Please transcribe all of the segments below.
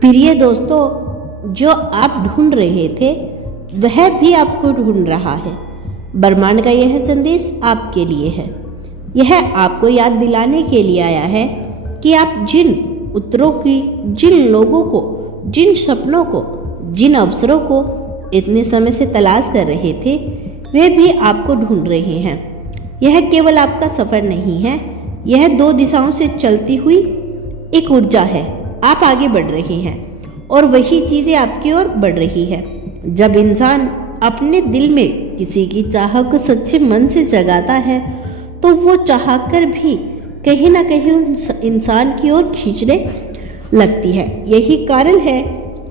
प्रिय दोस्तों, जो आप ढूंढ रहे थे वह भी आपको ढूंढ रहा है। ब्रह्मांड का यह संदेश आपके लिए है। यह आपको याद दिलाने के लिए आया है कि आप जिन उत्तरों की, जिन लोगों को, जिन सपनों को, जिन अवसरों को इतने समय से तलाश कर रहे थे, वे भी आपको ढूंढ रहे हैं। यह केवल आपका सफर नहीं है, यह दो दिशाओं से चलती हुई एक ऊर्जा है। आप आगे बढ़ रहे हैं और वही चीजें आपकी ओर बढ़ रही है। जब इंसान अपने दिल में किसी की चाह को सच्चे मन से जगाता है तो वो चाह कर भी कहीं ना कहीं उस इंसान की ओर खींचने लगती है। यही कारण है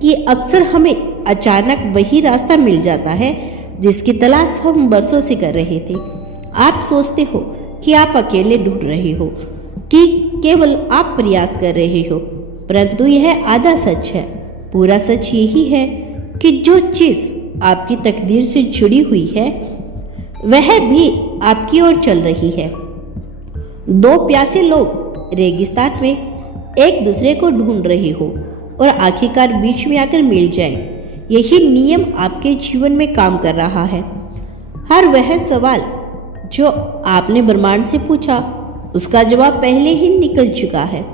कि अक्सर हमें अचानक वही रास्ता मिल जाता है जिसकी तलाश हम बरसों से कर रहे थे। आप सोचते हो कि आप अकेले ढूंढ रहे हो, कि केवल आप प्रयास कर रहे हो, परंतु यह आधा सच है। पूरा सच यही है कि जो चीज आपकी तकदीर से जुड़ी हुई है वह भी आपकी ओर चल रही है। दो प्यासे लोग रेगिस्तान में एक दूसरे को ढूंढ रहे हो और आखिरकार बीच में आकर मिल जाए। यही नियम आपके जीवन में काम कर रहा है। हर वह सवाल जो आपने ब्रह्मांड से पूछा उसका जवाब पहले ही निकल चुका है।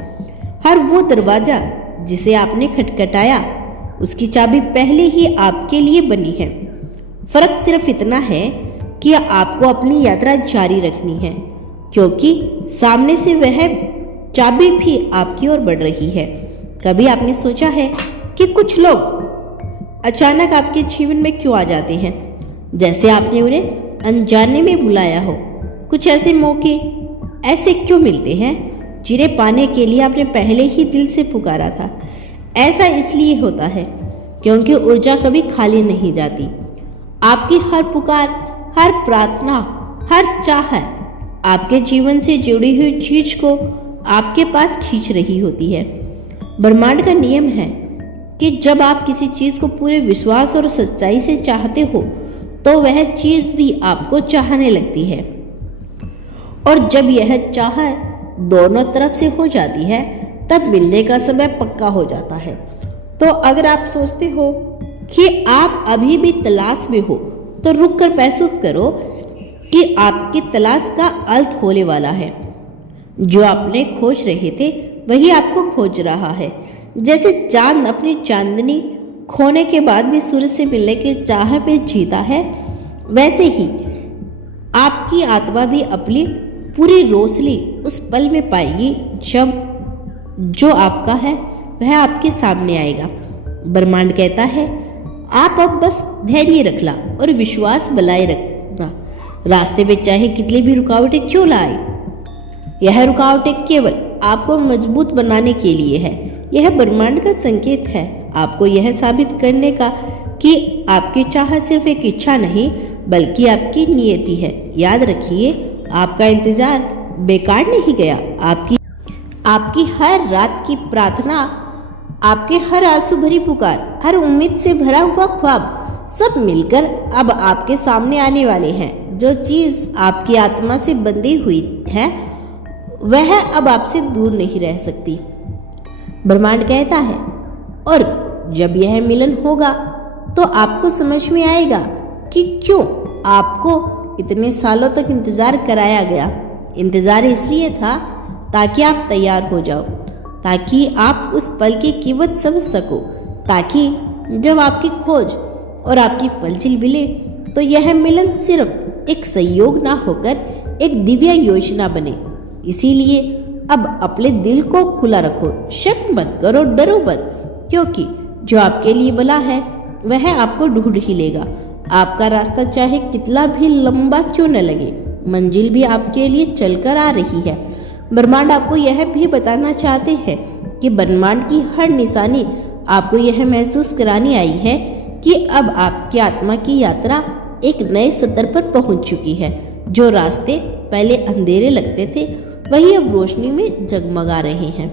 हर वो दरवाजा जिसे आपने खटखटाया उसकी चाबी पहले ही आपके लिए बनी है। फर्क सिर्फ इतना है कि आपको अपनी यात्रा जारी रखनी है, क्योंकि सामने से वह चाबी भी आपकी ओर बढ़ रही है। कभी आपने सोचा है कि कुछ लोग अचानक आपके जीवन में क्यों आ जाते हैं, जैसे आपने उन्हें अनजाने में बुलाया हो? कुछ ऐसे मौके ऐसे क्यों मिलते हैं जिन्हें पाने के लिए आपने पहले ही दिल से पुकारा था? ऐसा इसलिए होता है क्योंकि ऊर्जा कभी खाली नहीं जाती। आपकी हर पुकार, हर प्रार्थना, हर चाह आपके जीवन से जुड़ी हुई चीज को आपके पास खींच रही होती है। ब्रह्मांड का नियम है कि जब आप किसी चीज को पूरे विश्वास और सच्चाई से चाहते हो तो वह चीज भी आपको चाहने लगती है, और जब यह चाह दोनों तरफ से हो जाती है तब मिलने का समय पक्का हो जाता है। तो अगर आप सोचते हो कि आप अभी भी तलाश में हो तो रुक कर महसूस करो कि आपकी तलाश का अंत होने वाला है। जो आपने खोज रहे थे वही आपको खोज रहा है। जैसे चांद अपनी चांदनी खोने के बाद भी सूरज से मिलने के चाह में जीता है, वैसे ही आपकी आत्मा भी अपनी पूरी रोशनी उस पल में पाएगी जब जो आपका है वह आपके सामने आएगा। ब्रह्मांड कहता है आप अब बस धैर्य रखना और विश्वास बनाए रखना। रास्ते में चाहे कितनी भी रुकावटें क्यों लाए, यह रुकावटें केवल आपको मजबूत बनाने के लिए है। यह ब्रह्मांड का संकेत है आपको यह साबित करने का कि आपकी चाह सिर्फ एक इच्छा नहीं बल्कि आपकी नियति है। याद रखिए, आपका इंतजार बेकार नहीं गया। आपकी हर रात की प्रार्थना, आपके हर आंसू भरी पुकार, हर उम्मीद से भरा हुआ ख्वाब सब मिलकर अब आपके सामने आने वाले हैं। जो चीज आपकी आत्मा से बंधी हुई है वह अब आपसे दूर नहीं रह सकती। ब्रह्मांड कहता है, और जब यह मिलन होगा तो आपको समझ में आएगा कि क्यों आपको इतने सालों तक इंतजार कराया गया। इंतजार इसलिए था ताकि आप तैयार हो जाओ, ताकि आप उस पल की कीमत समझ सको, ताकि जब आपकी खोज और आपकी पलझिल मिले तो यह मिलन सिर्फ एक संयोग ना होकर एक दिव्य योजना बने। इसीलिए अब अपने दिल को खुला रखो, शक मत करो, डरो मत, क्योंकि जो आपके लिए बना है वह आपको ढूंढ ही लेगा। आपका रास्ता चाहे कितना भी लंबा क्यों न लगे, मंजिल भी आपके लिए चलकर आ रही है। ब्रह्मांड आपको यह भी बताना चाहते हैं कि ब्रह्मांड की हर निशानी आपको यह महसूस करानी आई है कि अब आपकी आत्मा की यात्रा एक नए स्तर पर पहुंच चुकी है। जो रास्ते पहले अंधेरे लगते थे वही अब रोशनी में जगमगा रहे हैं।